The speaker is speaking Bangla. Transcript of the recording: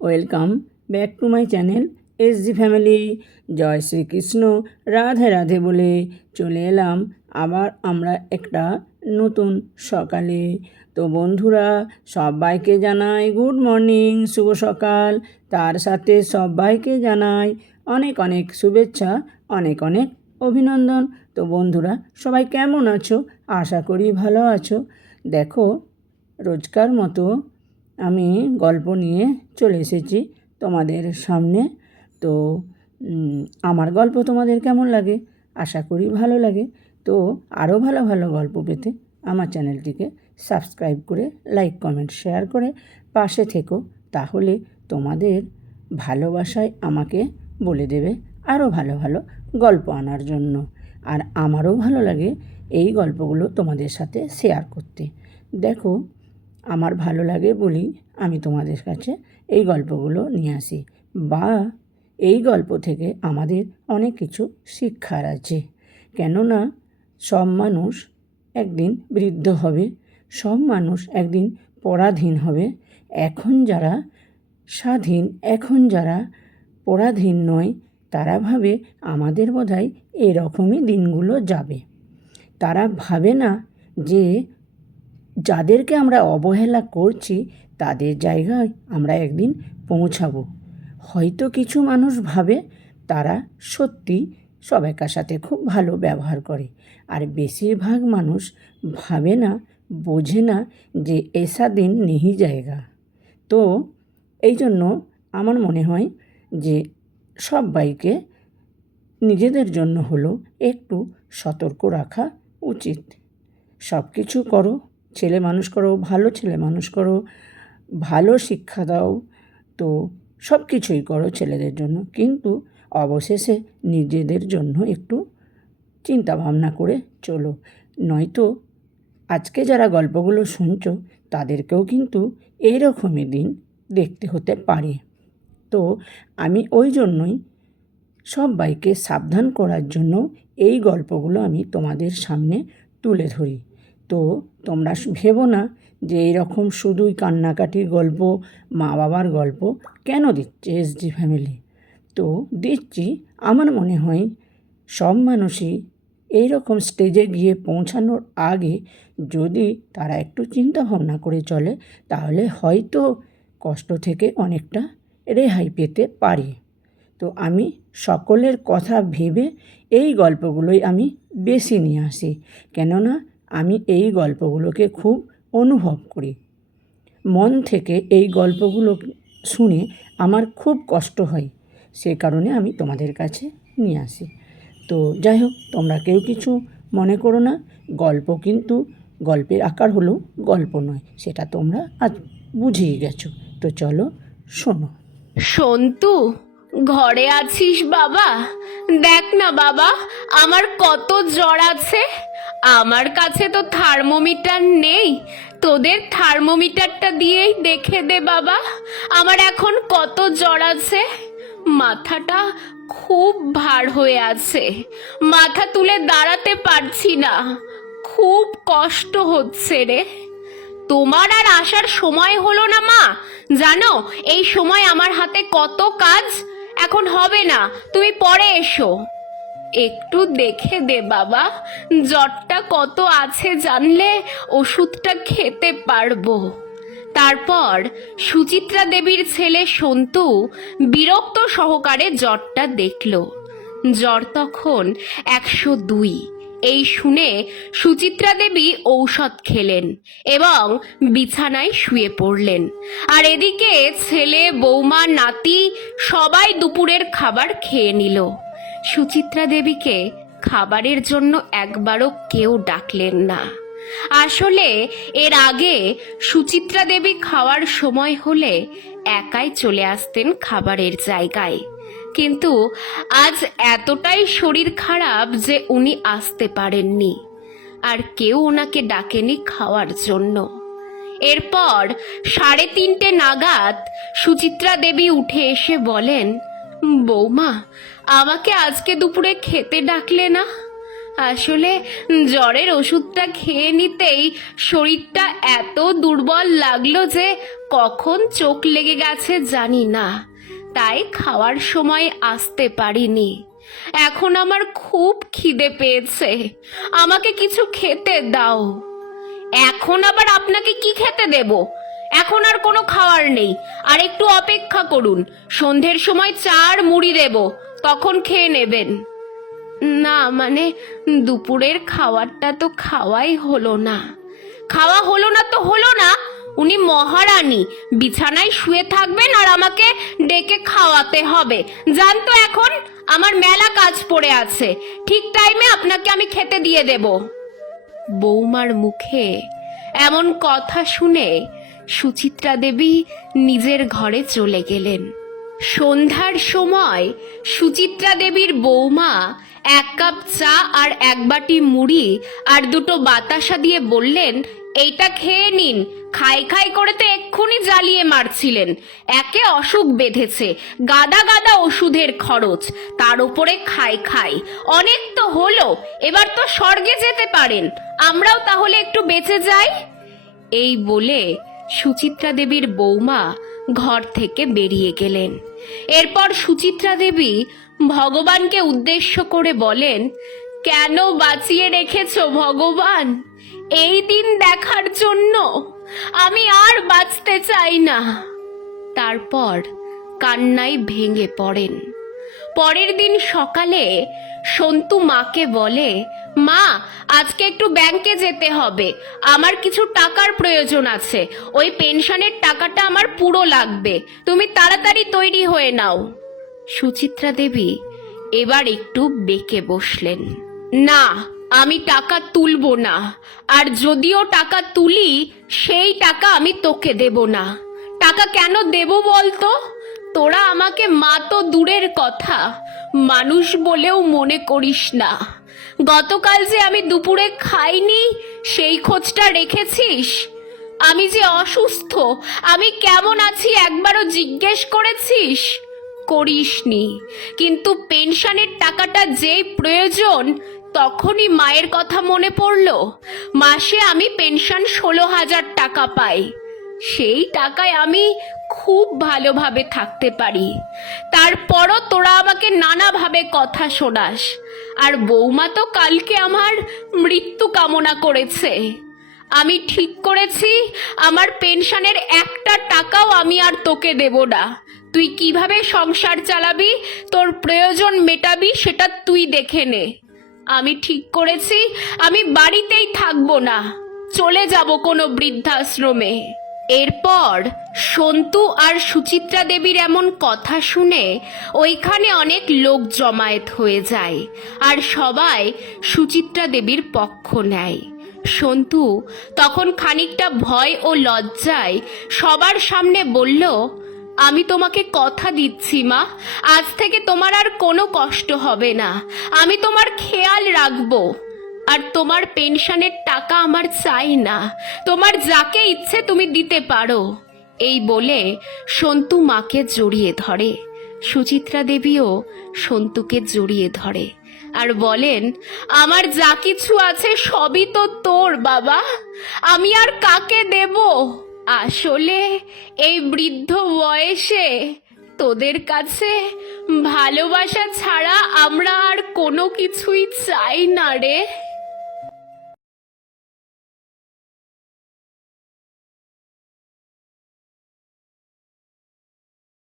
Welcome back to my channel SG family. Jai Shrikrishna, Radhe Radhe বলে চলে এলাম আবার আমরা একটা নতুন সকালে। তো বন্ধুরা, সবাইকে জানাই গুড মর্নিং, শুভ সকাল। তার সাথে সবাইকে জানাই অনেক অনেক শুভেচ্ছা, অনেক অনেক অভিনন্দন। তো বন্ধুরা, সবাই কেমন আছো? আশা করি ভালো আছো। দেখো, রোজকার মতো আমি গল্প নিয়ে চলে এসেছি তোমাদের সামনে। তো আমার গল্প তোমাদের কেমন লাগে? আশা করি ভালো লাগে। তো আরও ভালো ভালো গল্প পেতে আমার চ্যানেলটিকে সাবস্ক্রাইব করে লাইক কমেন্ট শেয়ার করে পাশে থেকো। তাহলে তোমাদের ভালোবাসায় আমাকে বলে দেবে আরও ভালো ভালো গল্প আনার জন্য। আর আমারও ভালো লাগে এই গল্পগুলো তোমাদের সাথে শেয়ার করতে। দেখো, আমার ভালো লাগে বলি আমি তোমাদের কাছে এই গল্পগুলো নিয়ে আসি, বা এই গল্প থেকে আমাদের অনেক কিছু শিক্ষার আছে। কেননা সব মানুষ একদিন বৃদ্ধ হবে, সব মানুষ একদিন পরাধীন হবে। এখন যারা স্বাধীন, এখন যারা পরাধীন নয়, তারা ভাবে আমাদের বোধহয় এরকমই দিনগুলো যাবে। তারা ভাবে না যে যাদেরকে আমরা অবহেলা করছি তাদের জায়গায় আমরা একদিন পৌঁছাবো। হয়তো কিছু মানুষ ভাবে তারা সত্যি সবাইকার সাথে খুব ভালো ব্যবহার করে, আর বেশিরভাগ মানুষ ভাবে না, বোঝে না যে এসা দিন নেই জায়গা। তো এই জন্য আমার মনে হয় যে সবাইকে নিজেদের জন্য হলো একটু সতর্ক রাখা উচিত। সব কিছু করো, ছেলে মানুষ করো, ভালো ছেলে মানুষ করো, ভালো শিক্ষা দাও, তো সব কিছুই করো ছেলেদের জন্য, কিন্তু অবশেষে নিজেদের জন্য একটু চিন্তা ভাবনা করে চলো। নয়তো আজকে যারা গল্পগুলো শুনছো তাদেরকেও কিন্তু এইরকমই দিন দেখতে হতে পারে। তো আমি ওই জন্যই সবাইকে সাবধান করার জন্য এই গল্পগুলো আমি তোমাদের সামনে তুলে ধরি। তো তোমরা ভেবো না যে এইরকম শুধুই কান্নাকাটির গল্প, মা বাবার গল্প কেন দিচ্ছে এসজি ফ্যামিলি। তো দিচ্ছি, আমার মনে হয় সব মানুষই এইরকম স্টেজে গিয়ে পৌঁছানোর আগে যদি তারা একটু চিন্তা ভাবনা করে চলে, তাহলে হয়তো কষ্ট থেকে অনেকটা রেহাই পেতে পারি। তো আমি সকলের কথা ভেবে এই গল্পগুলোই আমি বেশি নিয়ে আসি, কেননা আমি এই গল্পগুলোকে খুব অনুভব করি। মন থেকে এই গল্পগুলো শুনে আমার খুব কষ্ট হয়, সে কারণে আমি তোমাদের কাছে নিয়ে আসি। তো যাই হোক, তোমরা কেউ কিছু মনে করো না। গল্প কিন্তু গল্পের আকার হলেও গল্প নয়, সেটা তোমরা আজ বুঝেই গেছো। তো চলো শোনো। সন্তু, ঘরে আছিস বাবা? দেখ না বাবা, আমার কত জ্বর আছে। আমার কাছে তো থার্মোমিটার নেই, তোদের থার্মোমিটারটা দিয়েই দেখে দে বাবা, আমার এখন কত জ্বর আছে। মাথাটা খুব ভার হয়ে আছে, মাথা তুলে দাঁড়াতে পারছি না, খুব কষ্ট হচ্ছে রে। তোমার আর আসার সময় হলো না মা, জানো এই সময় আমার হাতে কত কাজ। এখন হবে না, তুমি পরে এসো। একটু দেখে দে বাবা, জ্বরটা কত আছে জানলে ওষুধটা খেতে পারবো। তারপর সুচিত্রা দেবীর ছেলে সন্তু বিরক্ত সহকারে জ্বরটা দেখল। জ্বর তখন 102। এই শুনে সুচিত্রা দেবী ঔষধ খেলেন এবং বিছানায় শুয়ে পড়লেন। আর এদিকে ছেলে, বৌমা, নাতি সবাই দুপুরের খাবার খেয়ে নিল। সুচিত্রা দেবীকে খাবারের জন্য একবারও কেউ ডাকলেন না। আসলে এর আগে সুচিত্রা দেবী খাওয়ার সময় হলে একাই চলে আসতেন খাবারের জায়গায়, কিন্তু আজ এতটাই শরীর খারাপ যে উনি আসতে পারেননি, আর কেউ ওনাকে ডাকেনি খাওয়ার জন্য। এরপর 3:30 নাগাদ সুচিত্রা দেবী উঠে এসে বলেন, বৌমা, আমাকে আজকে দুপুরে খেতে ডাকলে না? আসলে জ্বরের ওষুধটা খেয়ে নিতেই শরীরটা এত দুর্বল লাগলো যে কখন চোখ লেগে গেছে জানি না, তাই খাওয়ার সময় আসতে পারিনি। এখন আমার খুব খিদে পেয়েছে, আমাকে কিছু খেতে দাও। এখন আবার আপনাকে কি খেতে দেব? এখন আর কোনো খাওয়ার নেই, আর একটু অপেক্ষা করুন, সন্ধ্যের সময় চা আর মুড়ি দেব, তখন খেয়ে নেবেন। না মানে দুপুরের খাবারটা তো খাওয়াই হলো না। খাওয়া হলো না তো হলো না, উনি মহারানী, বিছানায় শুয়ে থাকবেন আর আমাকে ডেকে খাওয়াতে হবে। জান তো এখন আমার মেলা কাজ পড়ে আছে, ঠিক টাইমে আপনাকে আমি খেতে দিয়ে দেব। বৌমার মুখে এমন কথা শুনে সুচিত্রা দেবী নিজের ঘরে চলে গেলেন। সন্ধ্যার সময় সুচিত্রা দেবীর বৌমা 1 কাপ চা আর 1 বাটি মুড়ি আর 2টো বাতাসা দিয়ে বললেন, এইটা খেয়ে নিন। খাই খাই করে তো এক্ষুনি জ্বালিয়ে মারছিলেন, একে অসুখ বেঁধেছে, গাদা গাদা ওষুধের খরচ, তার উপরে খাই খাই। অনেক তো হলো, এবার তো স্বর্গে যেতে পারেন, আমরাও তাহলে একটু বেঁচে যাই। এই বলে সুচিত্রা দেবীর বৌমা ঘর থেকে বেরিয়ে গেলেন। এরপর সুচিত্রা দেবী ভগবানকে উদ্দেশ্য করে বলেন, কেন বাঁচিয়ে রেখেছো ভগবান এই দিন দেখার জন্য? আমি আর বাঁচতে চাই না। তারপর কান্নায় ভেঙে পড়েন। পরের দিন সকালে সন্তু মাকে বলে, মা আজকে একটু ব্যাংকে যেতে হবে, আমার কিছু টাকার প্রয়োজন আছে, ওই পেনশনের টাকাটা আমার পুরো লাগবে, তুমি তাড়াতাড়ি তৈরি হয়ে নাও। সুচিত্রা দেবী এবার একটু বেঁকে বসলেন। না, আমি টাকা তুলবো না, আর যদিও টাকা তুলি সেই টাকা আমি তোকে দেব না। টাকা কেন দেব বলতো? তোরা আমাকে মা তো দূরের কথা, মানুষ বলেও মনে করিস না। গতকাল যে আমি দুপুরে খাইনি সেই খোঁজটা রেখেছিস? আমি যে অসুস্থ, আমি কেমন আছি একবারও জিজ্ঞেস করেছিস? করিসনি। কিন্তু পেনশনের টাকাটা যেই প্রয়োজন তখনই মায়ের কথা মনে পড়ল। মাসে আমি পেনশন 16,000 টাকা পাই, সেই টাকায় আমি খুব ভালোভাবে থাকতে পারি। তারপরও তোরা আমাকে নানাভাবে কথা শোনাস, আর বৌমা তো কালকে আমার মৃত্যু কামনা করেছে। আমি ঠিক করেছি আমার পেনশনের একটা টাকাও আমি আর তোকে দেব না। তুই কিভাবে সংসার চালাবি, তোর প্রয়োজন মেটাবি সেটা তুই দেখে নে। আমি ঠিক করেছি আমি বাড়িতেই থাকবো না, চলে যাব কোনো বৃদ্ধাশ্রমে। এরপর সন্তু আর সুচিত্রা দেবীর এমন কথা শুনে ওইখানে অনেক লোক জমায়েত হয়ে যায়, আর সবাই সুচিত্রা দেবীর পক্ষ নেয়। সন্তু তখন খানিকটা ভয় ও লজ্জায় সবার সামনে বলল, আমি তোমাকে কথা দিচ্ছি মা, আজ থেকে তোমার আর কোনো কষ্ট হবে না, আমি তোমার খেয়াল রাখবো। আর তোমার পেনশনের টাকা আমার চাই না, তোমার যাকে ইচ্ছে তুমি দিতে পারো। এই বলে সন্তু মাকে জড়িয়ে ধরে। সুচিত্রা দেবীও সন্তুকে জড়িয়ে ধরে আর বলেন, আমার যা কিছু আছে সবই তো তোর বাবা, আমি আর কাকে দেব? আসলে এই বৃদ্ধ বয়সে তোদের কাছে ভালোবাসা ছাড়া আমরা আর কোনো কিছুই চাই না রে।